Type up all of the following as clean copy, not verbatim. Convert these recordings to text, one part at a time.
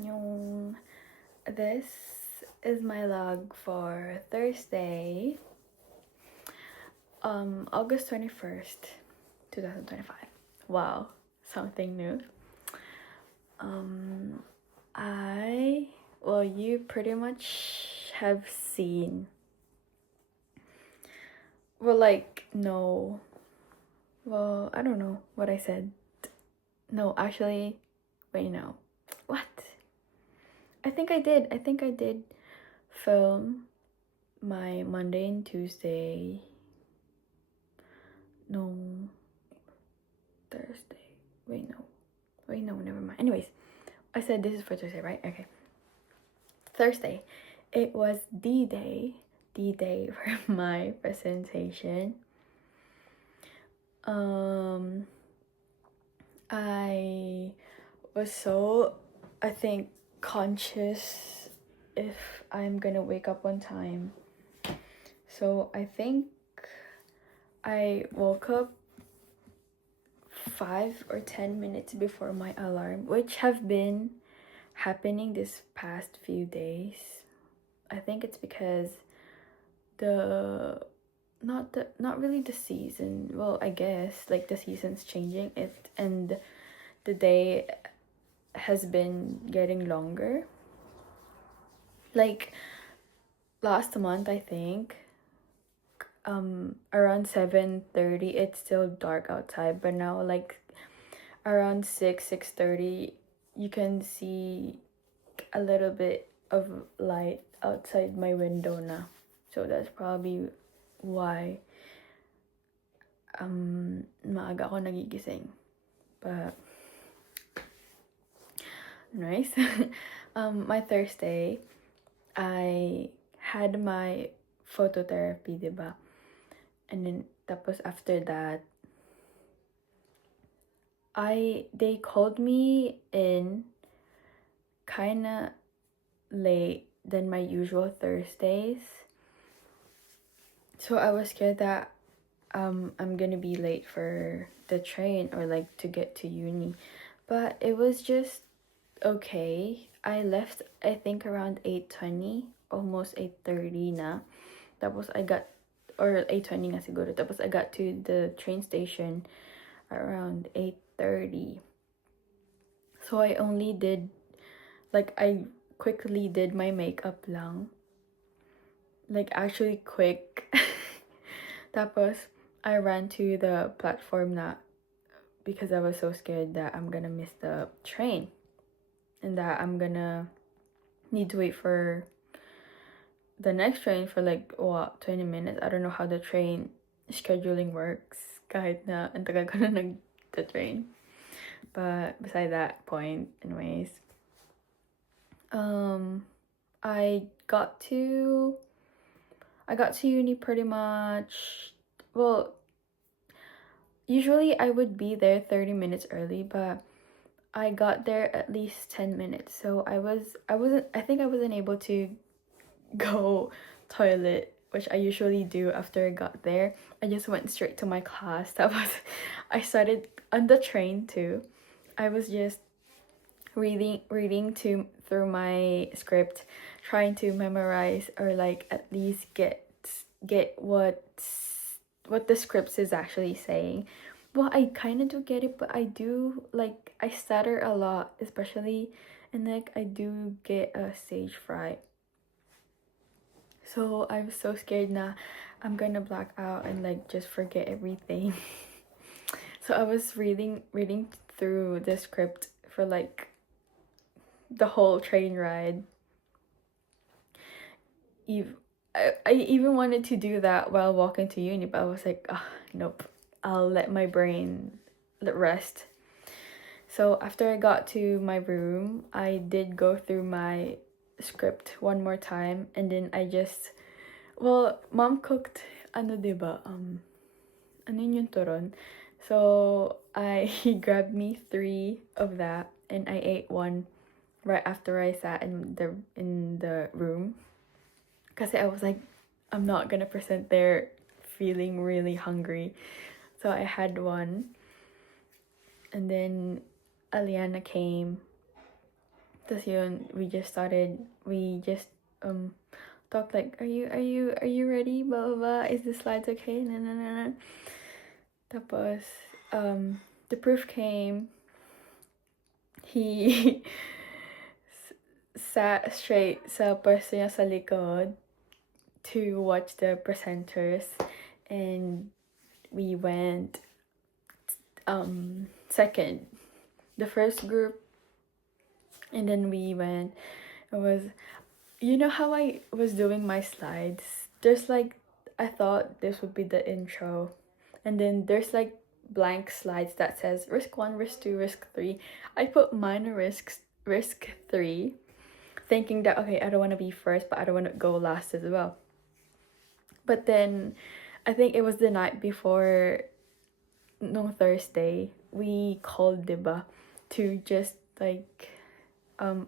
Yung this is my log for Thursday, August 21st, 2025. Wow, something new. You pretty much have seen, no, I don't know what I said. No, actually, wait, no. What? I think I did film my Monday and Tuesday. No, Thursday. Wait, no, never mind. Anyways, I said this is for Thursday, right? Okay. Thursday. It was D-Day for my presentation. I was so, I think, conscious if I'm gonna wake up on time. So I think I woke up 5 or 10 minutes before my alarm, which have been happening this past few days. I think it's because not really the season. Well, I guess like the season's changing it, and the day has been getting longer. Like last month, I think around 7:30 it's still dark outside, but now like around 6:30 you can see a little bit of light outside my window na. So that's probably why maaga ako nagigising. But nice. My Thursday, I had my phototherapy, diba? And then tapos after that, they called me in kinda late than my usual Thursdays. So I was scared that I'm gonna be late for the train or like to get to uni. But it was just okay. I left I think around 8:20, almost 8:30 na. Tapos I got, or 8:20 nga siguro. Tapos I got to the train station around 8:30. So I only did, like, I quickly did my makeup lang. Like, actually quick. Tapos, I ran to the platform na because I was so scared that I'm gonna miss the train. And that I'm gonna need to wait for the next train for like, 20 minutes. I don't know how the train scheduling works. Kahit na ang tagal ko na nag-train. But beside that point, anyways. I got to uni pretty much, well, usually I would be there 30 minutes early, but I got there at least 10 minutes. So I think I wasn't able to go toilet, which I usually do after I got there. I just went straight to my class. I started on the train too. I was just reading through my script, trying to memorize or like at least get what the script is actually saying. Well, I kind of do get it, but I do, like, I stutter a lot, especially, and like I do get a stage fright. So I was so scared na I'm gonna black out and like just forget everything. So I was reading through the script for like the whole train ride. I even wanted to do that while walking to uni, but I was like, nope, I'll let my brain rest. So after I got to my room, I did go through my script one more time, and then I just, mom cooked diba, ano yung turon. So he grabbed me 3 of that, and I ate one right after I sat in the room. Kasi I was like, I'm not gonna present there feeling really hungry. So I had one. And then Aliana came. Tas yun, we just talked like, are you ready? Blah blah blah. Is the slides okay? No no no no. Tapos, the proof came. He sat straight sa pwesto niya sa likod to watch the presenters, and we went second. The first group, and then we went. It was, you know how I was doing my slides? There's like, I thought this would be the intro, and then there's like blank slides that says risk 1, risk 2, risk 3. I put minor risk 3, thinking that okay, I don't want to be first, but I don't want to go last as well. But then I think it was the night before, no, Thursday, we called diba to just like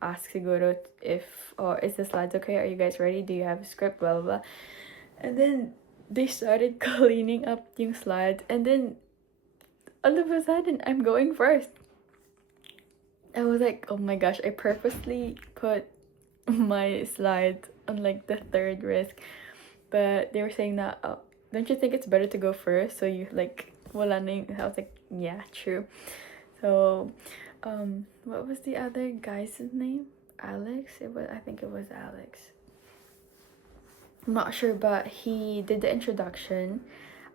ask siguro if, or is the slides okay? Are you guys ready? Do you have a script? Blah blah blah. And then they started cleaning up yung slides, and then all of a sudden I'm going first. I was like, oh my gosh, I purposely put my slides on like the third risk, but they were saying that, oh, don't you think it's better to go first so you like wala na yung, I was like, yeah, true. So what was the other guy's name? Alex? I think it was Alex. I'm not sure, but he did the introduction.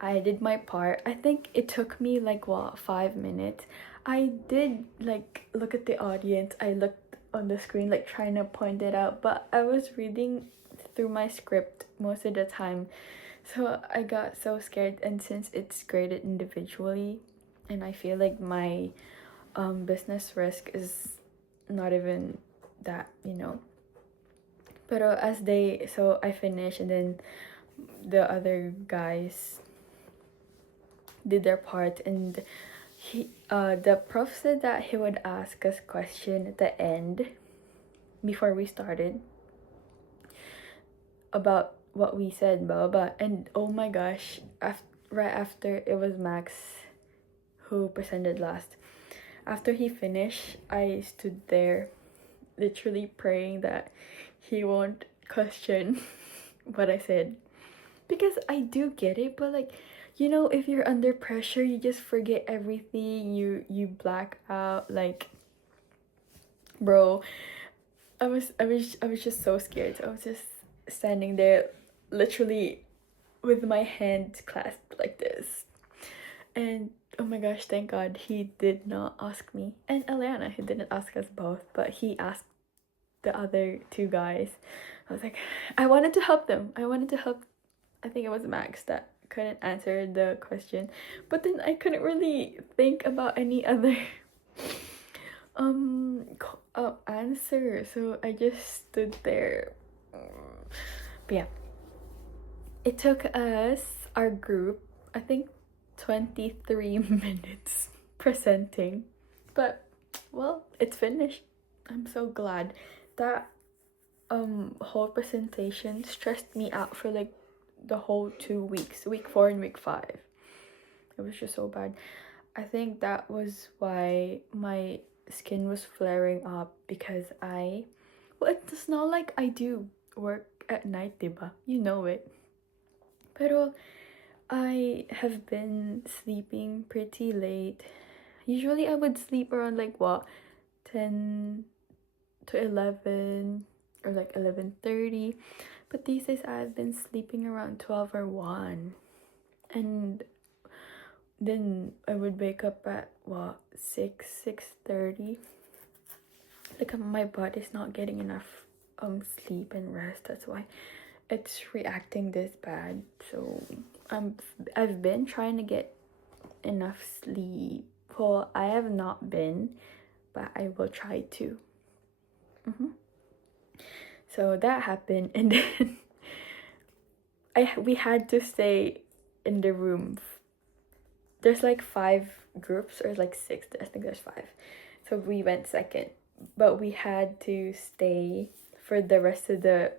I did my part. I think it took me like 5 minutes. I did like look at the audience. I looked on the screen like trying to point it out, but I was reading through my script most of the time. So I got so scared, and since it's graded individually, and I feel like my business risk is not even that, you know. But so I finished, and then the other guys did their part, and the prof said that he would ask us question at the end before we started about what we said, blah blah. And oh my gosh, right after, it was Max who presented last. After he finished, I stood there literally praying that he won't question what I said, because I do get it, but like, you know, if you're under pressure, you just forget everything. You black out. Like, bro, I was just so scared. I was just standing there, literally, with my hands clasped like this. And oh my gosh, thank God he did not ask me. And Eliana, he didn't ask us both, but he asked the other two guys. I was like, I wanted to help them. I think it was Max that couldn't answer the question, but then I couldn't really think about any other answer, so I just stood there. But yeah, it took us, our group, I think 23 minutes presenting, but well, it's finished. I'm so glad. That whole presentation stressed me out for like the whole 2 weeks, week 4 and week 5. It was just so bad. I think that was why my skin was flaring up, because well, it's not like I do work at night, diba? You know it. Pero I have been sleeping pretty late. Usually I would sleep around like 10 to 11 or like 11:30, but these days I've been sleeping around 12 or 1, and then I would wake up at 6:30. Like, my body's not getting enough sleep and rest. That's why it's reacting this bad. So I've been trying to get enough sleep. Well, I have not been, but I will try to. So that happened, and then we had to stay in the room. There's like 5 groups, or like 6. I think there's 5. So we went second, but we had to stay for the rest of the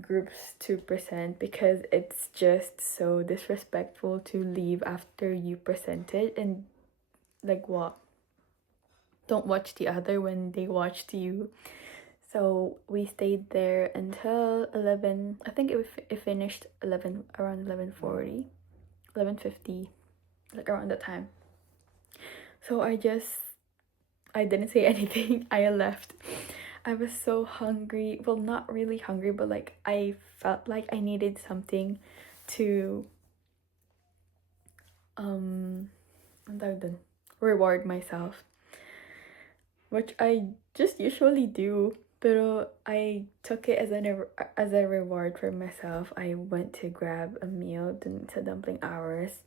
groups to present, because it's just so disrespectful to leave after you presented. And like, what, don't watch the other when they watched you. So we stayed there until 11. I think it finished 11, around 11:40, 11:50, like around that time. So I didn't say anything. I left. I was so hungry. Well, not really hungry, but like I felt like I needed something to ang tawag dun? Reward myself, which I just usually do. Pero I took it as a reward for myself. I went to grab a meal dun sa dumpling hours.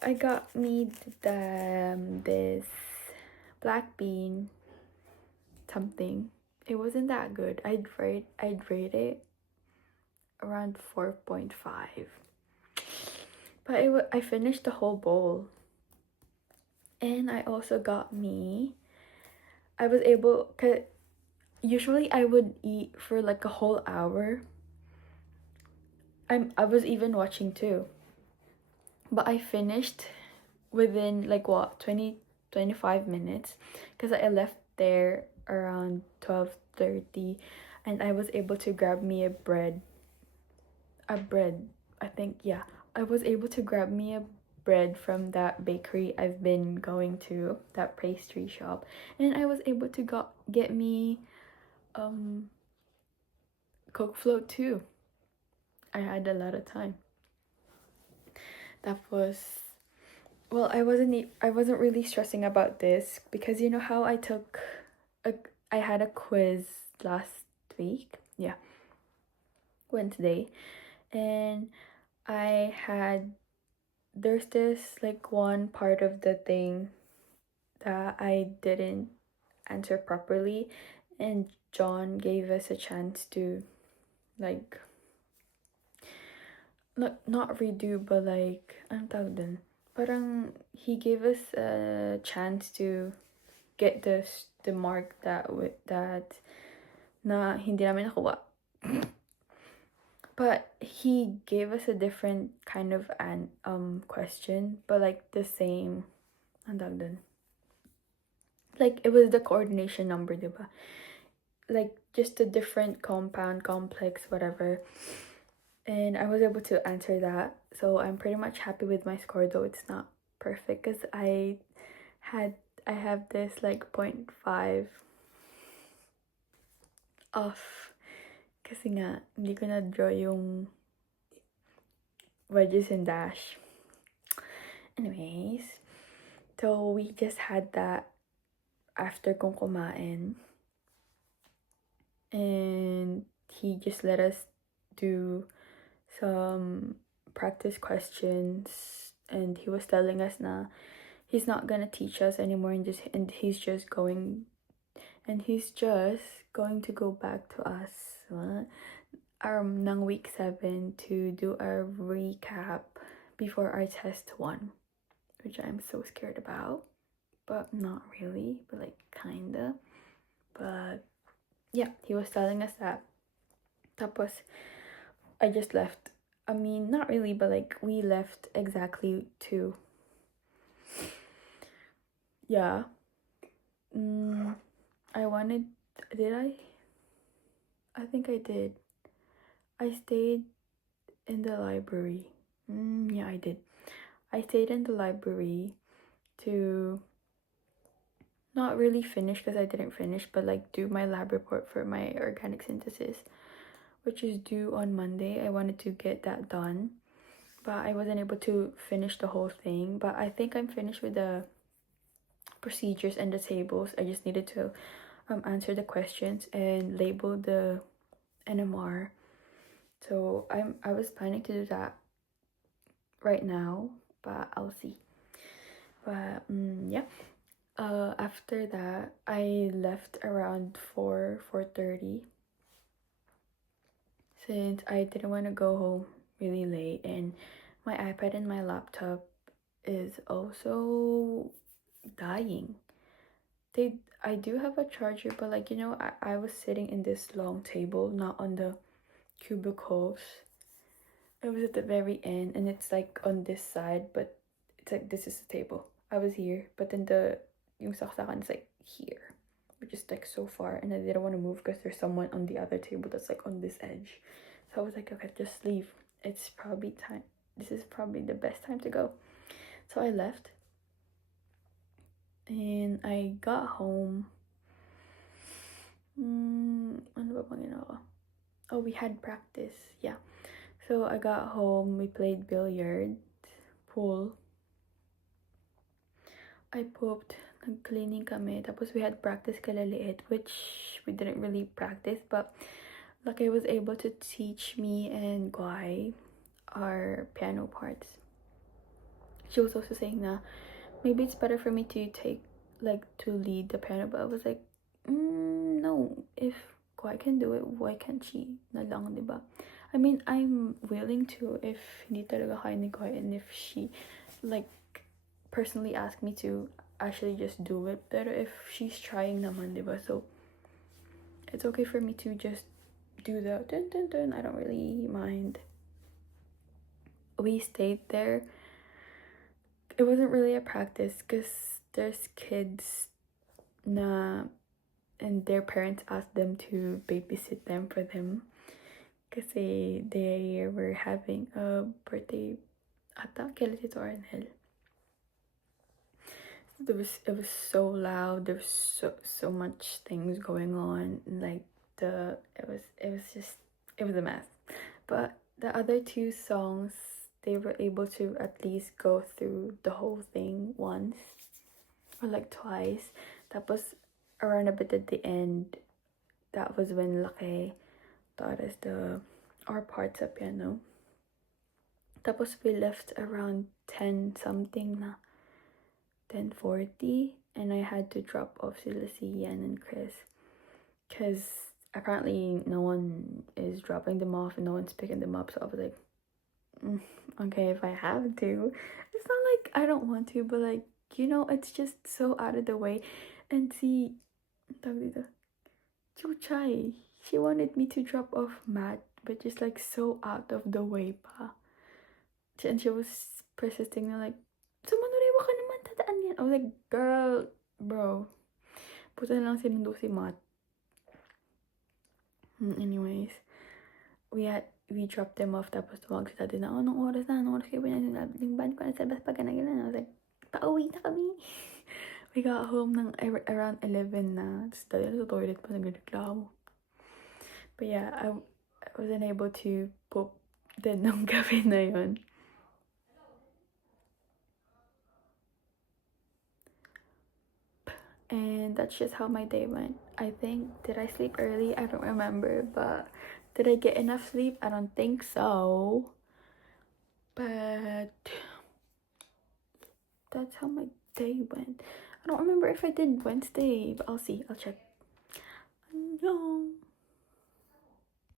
I got me this black bean something. It wasn't that good. I'd rate it around 4.5. But I finished the whole bowl. And I also got me, I was able, cause usually I would eat for like a whole hour. I was even watching too. But I finished within like what, 25 minutes, because I left there around 12:30, and I was able to grab me a bread, I think, yeah. I was able to grab me a bread from that bakery I've been going to, that pastry shop, and I was able to get me Coke float too. I had a lot of time. That was, well, I wasn't really stressing about this because you know how I had a quiz last week. Yeah. Wednesday. And there's this like one part of the thing that I didn't answer properly, and John gave us a chance to like not redo, but like anong tawag dun? Parang he gave us a chance to get the mark that na hindi namin nakuha. But he gave us a different kind of question, but like the same ang tawag dun? Like it was the coordination number, diba? Like just a different compound, complex, whatever. And I was able to answer that. So I'm pretty much happy with my score, though it's not perfect because I have this like 0.5 off kasi nga hindi ko na draw yung wedges and dash. Anyways, so we just had that after kong kumain. And he just let us do some practice questions, and he was telling us na he's not gonna teach us anymore, and he's just going to go back to us ng week 7 to do a recap before our test 1, which I'm so scared about, but not really, but like kinda. But yeah, he was telling us that. Tapos I just left. I mean, not really, but like we left exactly 2. Yeah. Did I? I think I did. I stayed in the library. Yeah, I did. I stayed in the library to not really finish because I didn't finish, but like do my lab report for my organic synthesis, which is due on Monday. I wanted to get that done, but I wasn't able to finish the whole thing. But I think I'm finished with the procedures and the tables. I just needed to answer the questions and label the NMR. So I was planning to do that right now, but I'll see. But yeah. After that, I left around 4:30 since I didn't want to go home really late, and my iPad and my laptop is also dying. I do have a charger, but like, you know, I was sitting in this long table, not on the cubicles. It was at the very end, and it's like on this side, but it's like this is the table. I was here, but then the yung saksakan is like here, which is like so far, and I didn't want to move because there's someone on the other table that's like on this edge. So I was like, okay, just leave. It's probably time. This is probably the best time to go. So I left. And I got home. Ano ba bang ginawa ko? Oh, we had practice. Yeah. So I got home. We played billiards, pool. I pooped. Nag-cleaning kami. Tapos we had practice kalaliit, which we didn't really practice. But like I was able to teach me and Guai our piano parts. She was also saying na maybe it's better for me to take like to lead the piano, but I was like, no, if Guai can do it, why can't she na lang, diba? I mean, I'm willing to if hindi talaga kaya ni Guai, and if she like personally asked me to actually just do it, pero if she's trying naman, diba? So it's okay for me to just do the dun dun dun. I don't really mind. We stayed there. It wasn't really a practice because there's kids na and their parents asked them to babysit them for them kasi they were having a birthday ata kila Tito Arnel. It was so loud. There was so much things going on. Like it was a mess. But the other two songs, they were able to at least go through the whole thing once or like twice. Tapos around a bit at the end, that was when Lake taught us our parts of piano. Tapos we left around 10 something na. 10:40, and I had to drop off sila si Yan and Chris because apparently no one is dropping them off and no one's picking them up. So I was like, okay, if I have to. It's not like I don't want to, but like, it's just so out of the way. And see, Chuchay, she wanted me to drop off Matt, but just like so out of the way pa. And she was persisting like, sumanurewa ka naman, tadaan yan. I was like, girl, bro. Puta na lang sinundo si Matt. Anyways, we dropped them off, tapos tumawag si daddy na, anong oras kayo ba yan? Yung band ko na sa labas pag ganyan. I was like, pauwi na kami. We got home ng around 11 na. Tapos daddy na sa toilet pa, nagreklamo. But yeah, I wasn't able to poop din nung gabi na yun. And that's just how my day went. I think, did I sleep early? I don't remember, but did I get enough sleep? I don't think so. But that's how my day went. I don't remember if I did Wednesday, but I'll see. I'll check. No.